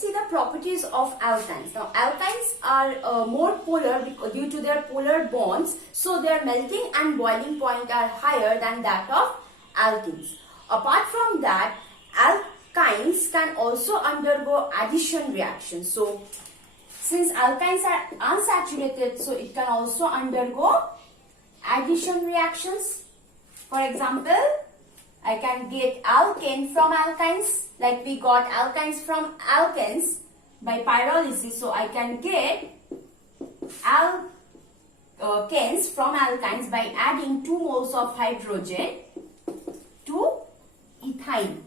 let's see the properties of alkynes. Now, alkynes are more polar due to their polar bonds, so their melting and boiling point are higher than that of alkenes. Apart from that, alkynes can also undergo addition reactions. So, since alkynes are unsaturated, so it can also undergo addition reactions. For example, I can get alkane from alkynes, like we got alkynes from alkanes by pyrolysis. So I can get alkanes from alkynes by adding 2 moles of hydrogen to ethine.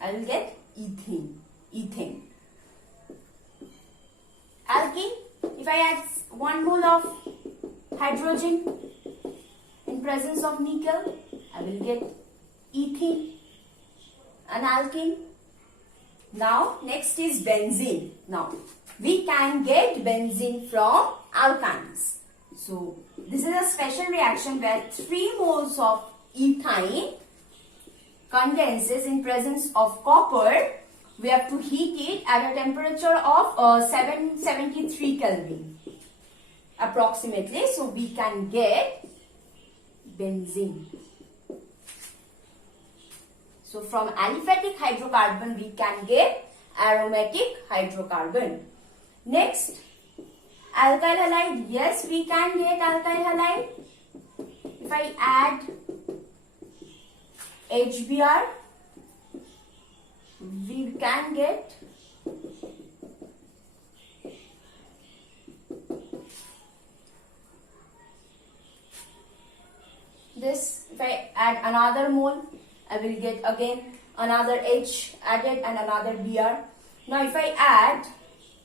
I will get ethane. Alkene, if I add 1 mole of hydrogen in presence of nickel, I will get ethene, an alkene. Now, next is benzene. Now, we can get benzene from alkynes. So, this is a special reaction where 3 moles of ethine condenses in presence of copper. We have to heat it at a temperature of 773 Kelvin approximately. So, we can get benzene. So, from aliphatic hydrocarbon, we can get aromatic hydrocarbon. Next, alkyl halide. Yes, we can get alkyl halide. If I add HBr, we can get this. If I add another mole, I will get again another H added and another Br. Now if I add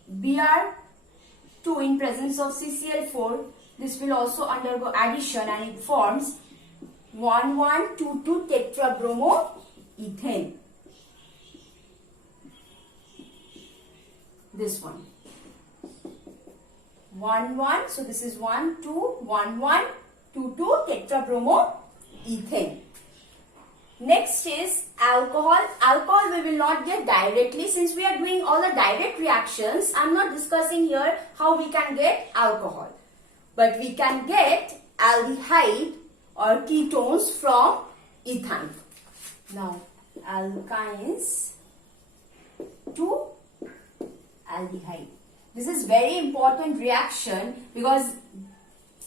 Br2 in presence of CCl4, this will also undergo addition and it forms 1122 tetrabromoethane. This one. 1,1. So this is 1, 2, 1, 1, 2, 2 tetrabromoethane. Next is alcohol. Alcohol we will not get directly since we are doing all the direct reactions. I am not discussing here how we can get alcohol. But we can get aldehyde or ketones from ethine. Now, alkynes to aldehyde. This is very important reaction because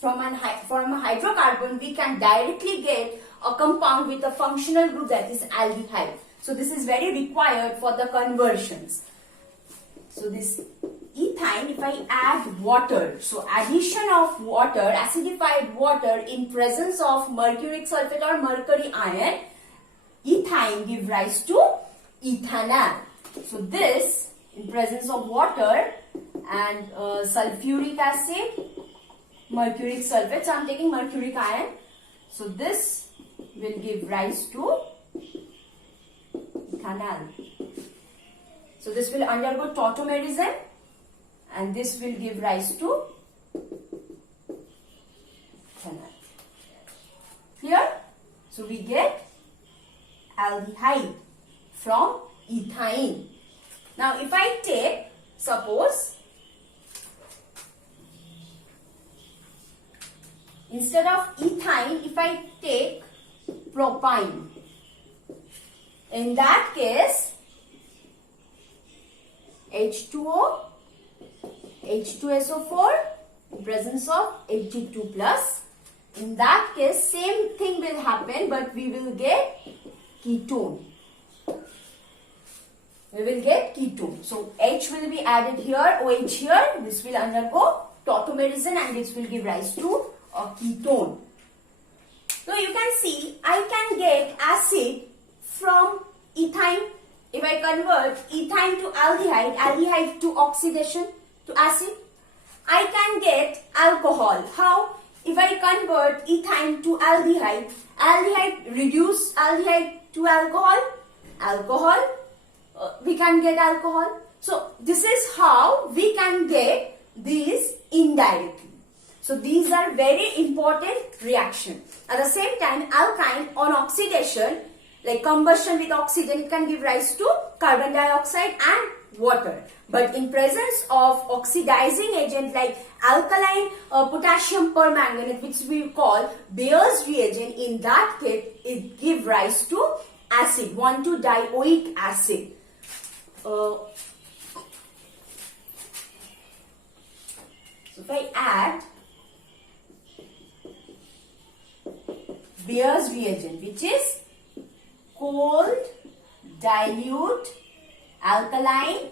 from a hydrocarbon we can directly get a compound with a functional group that is aldehyde. So this is very required for the conversions. So this ethine, if I add water, so addition of water, acidified water in presence of mercuric sulfate or mercury ion, ethine give rise to ethanol. So this in presence of water and sulfuric acid, mercuric sulfate, so I am taking mercuric ion. So this will give rise to ethanol. So this will undergo tautomerism and this will give rise to ethanol. Clear? So we get aldehyde from ethine. Now if I take, suppose, instead of ethine, if I take propine, in that case H2O, H2SO4 in presence of Hg2 plus. In that case same thing will happen, but we will get ketone. We will get ketone. So H will be added here, OH here. This will undergo tautomerism and this will give rise to a ketone. So you can see I can get acid from ethine. If I convert ethine to aldehyde, aldehyde to oxidation to acid, I can get alcohol. How? If I convert ethine to aldehyde, aldehyde reduce aldehyde to alcohol, we can get alcohol. So this is how we can get these indirectly. So these are very important reactions. At the same time, alkyne on oxidation, like combustion with oxygen, it can give rise to carbon dioxide and water. But in presence of oxidizing agent like alkaline potassium permanganate, which we call Bayer's reagent, in that case it gives rise to acid, 1,2-dioic acid. So if I add Bayer's reagent, which is cold dilute alkaline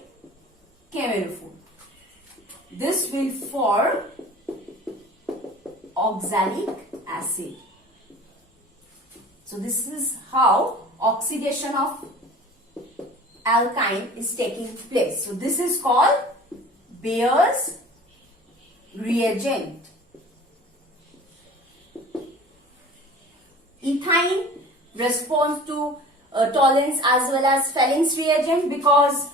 chemical, this will form oxalic acid. So this is how oxidation of alkyne is taking place. So this is called Bayer's reagent. Ethyne responds to Tollens as well as Fehling's reagent, because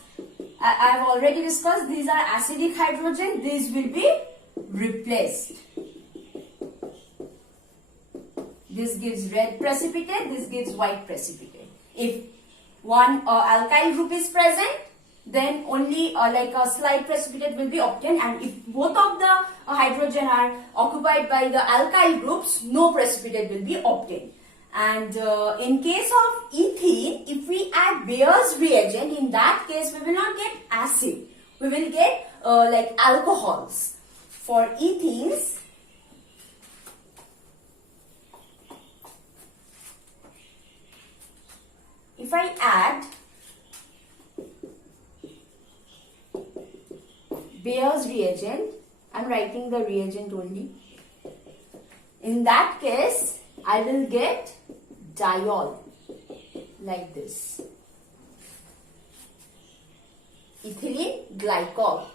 I have already discussed these are acidic hydrogen. These will be replaced. This gives red precipitate, this gives white precipitate. If one alkyl group is present, then only like a slight precipitate will be obtained, and if both of the hydrogen are occupied by the alkyl groups, no precipitate will be obtained. And in case of ethene, if we add Bayer's reagent, in that case we will not get acid, we will get like alcohols. For ethenes, if I add Bayer's reagent, I am writing the reagent only. In that case, I will get diol like this, ethylene glycol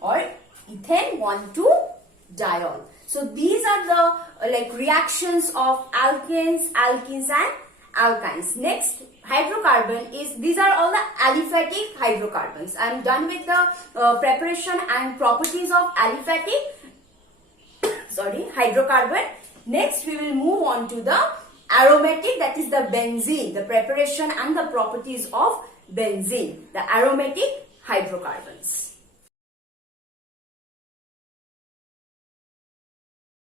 or ethane 1,2-diol. So these are the like reactions of alkanes, alkenes and alkynes. Next hydrocarbon is, these are all the aliphatic hydrocarbons. I am done with the preparation and properties of aliphatic hydrocarbon. Next we will move on to the aromatic, that is the benzene, the preparation and the properties of benzene, the aromatic hydrocarbons.